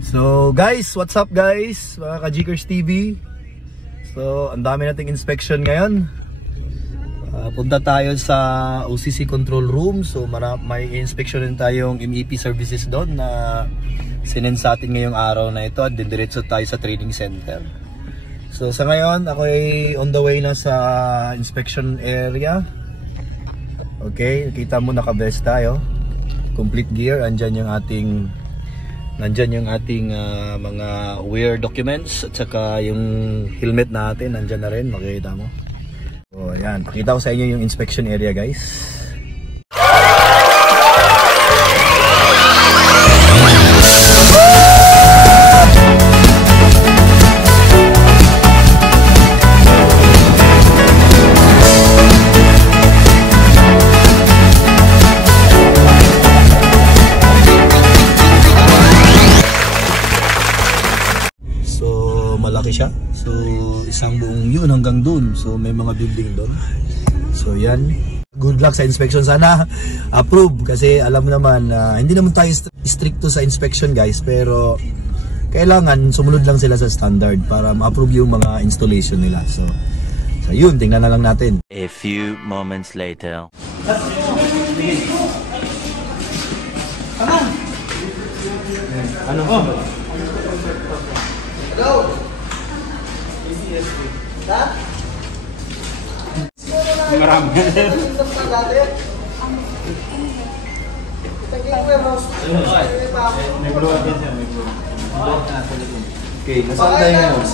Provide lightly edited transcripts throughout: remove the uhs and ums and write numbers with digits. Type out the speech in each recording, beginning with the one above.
So guys, what's up guys? Mga ka-Gkers TV. So, ang dami nating inspection ngayon. Punta tayo sa OCC control room. So, may inspection din tayong MEP services doon na sinend sa atin ngayong araw na ito. At didiretso tayo sa training center. So, sa ngayon, ako ay on the way na sa inspection area. Okay, nakita mo naka-vest tayo. Complete gear. Andyan yung ating mga wear documents at saka yung helmet natin nandyan na rin, makikita mo. So ayan, pakita ko sa inyo yung inspection area guys. Malaki siya. So isang buong yun hanggang dun. So may mga building doon. So yan. Good luck sa inspection. Sana approve kasi alam mo naman hindi naman tayo stricto sa inspection guys, pero kailangan sumunod lang sila sa standard para ma-approve yung mga installation nila. So yun, tingnan na lang natin. A few moments later. Ano ko? Go! Marami. Okay, nasaan tayo ngayon?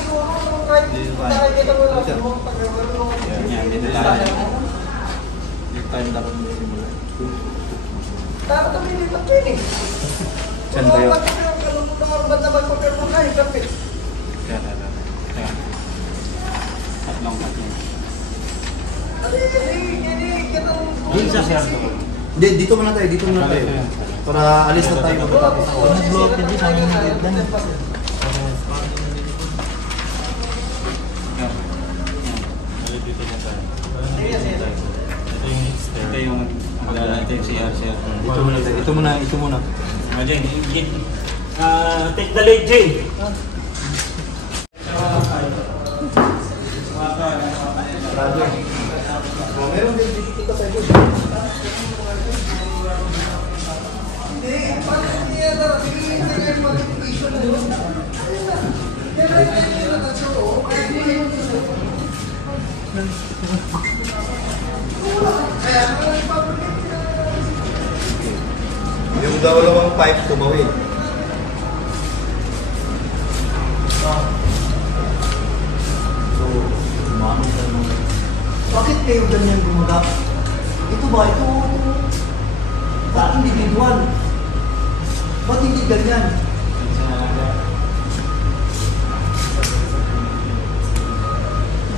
Saan tayo? Hindi, dito muna tayo, para alis na tayo magkatapos ako. Nag-block din sa mga nagdagdan. Ito yung CR. Ito muna. Take the lead, Jay. Meron din dito tayo. Yung dalawang pipe tumawid. Bakit kayo ganyan gumaga? Ito ba? Ito individual. Ba't hindi ganyan?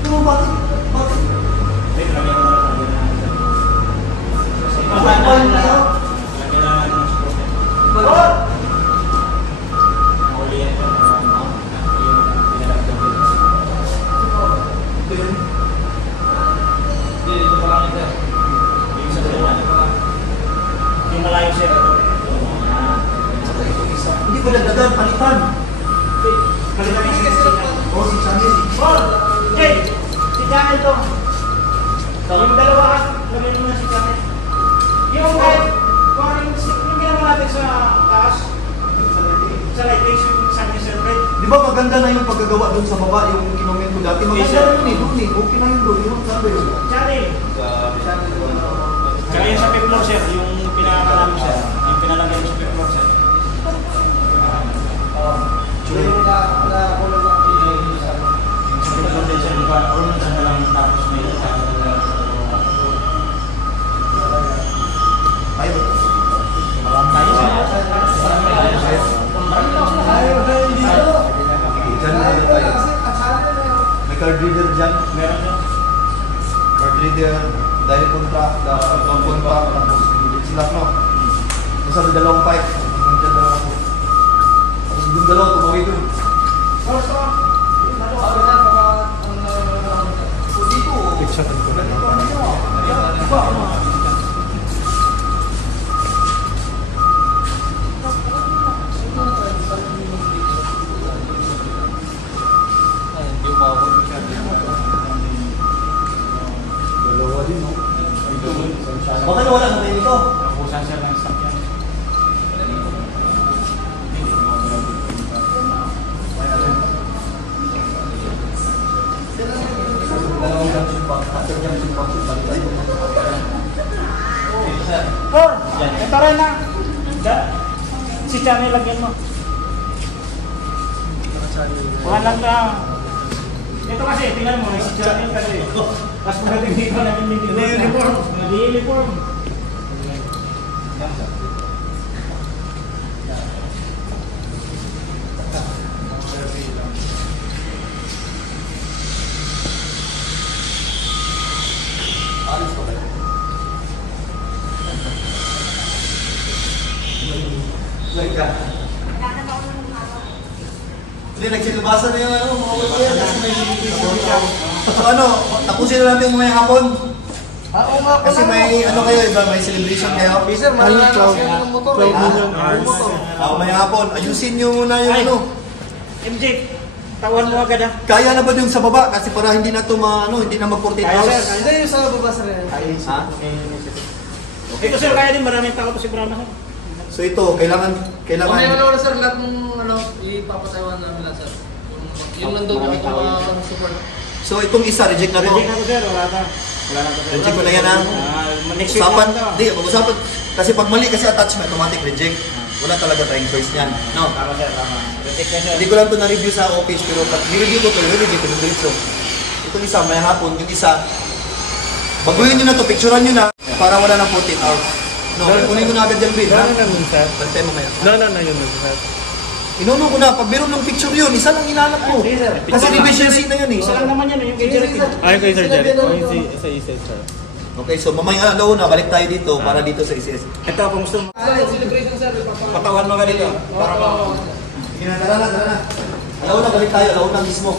Ito bakit? Hindi ko nagdagan, palitan. Palitan yung si Chanel. Jay! Si Chanel to. Yung dalawa, gawin mo na si Chanel. Yung ginawa natin sa taas, sa light base yung Chanel Celebrate. Di ba maganda na yung paggagawa doon sa baba, yung kinoment ko dati? Maganda na yun eh. Okay na yun doon. Yung sabi yun. Chanel! Tsaka yung sa fifth floor, sir. Yung pinakakalami, sir. Yung pinalagay sa fifth floor, sir. May card reader dyan. Meron dyan. Card reader, direct contract, account contract, tapos sila no. Tapos may dalawang pipe. Tapos yung dalawang tumawid doon. Picture ko na. Ito rin na. Si Channel lagyan mo. Walang lang. Ito kasi, tingnan mo, si Channel kasi. Tapos pagdating dito, nag-uniform. Nag-uniform. Alis ko kayo. Like ka. Hindi, nagsilbasan na yung ano, mga wala yan. Kasi may so ano, tapusin na natin may hapon. Kasi may ano kayo, iba, may celebration kayo. Sir, malala na kasi ng motor. May hapon, ayusin nyo muna yung ano. MJ, tawan mo agad ah. Kaya na ba yung sa baba? Kasi para hindi na to hindi na mag-14 Kaya, hours. sir. Hindi yung sa baba sir. Ha? Ito sir, kaya din maraming tao to si Brahma sir. So ito, kailangan Wala sir, lahat ng ipapataywan namin lang sir. Yung nandun yung itong support. So itong isa, reject na rin. Reject na to sir, wala na. Wala na to sir. Reject ko na yan ha. Next week Usapan, lang to. hindi, mag-usapan. Kasi pag mali kasi attachment, automatic reject. Wala talaga tayong choice niyan. No? Tama sir, tama. Reject na sir. Hindi ko lang ito na-review sa office, pero pag ni-review ko ito, i-reject ko ng diretso. Itong isa, may hapon. Yung isa, baguhin nyo na ito, picturean nyo na, para wala ng 14 hours. No, kunin ko na agad yung bill, ha? sir. Bantay mo kaya. No, yun sir. Inuno ko na, pag meron ng picture yun, isa lang inanap ko. Sige, sir. Kasi deficiency na yan eh. Isa lang naman yan, yung kay Jericho. Ayun kay Sir Jerry. Ayun sa isa sir. Okay, so mamaya na balik tayo dito para dito sa ICS. Ito, kung gusto mo. Celebration sir. Patawan mo ka dito. Para mo. Sige na, tara na. Alauna, balik tayo. Alauna mismo.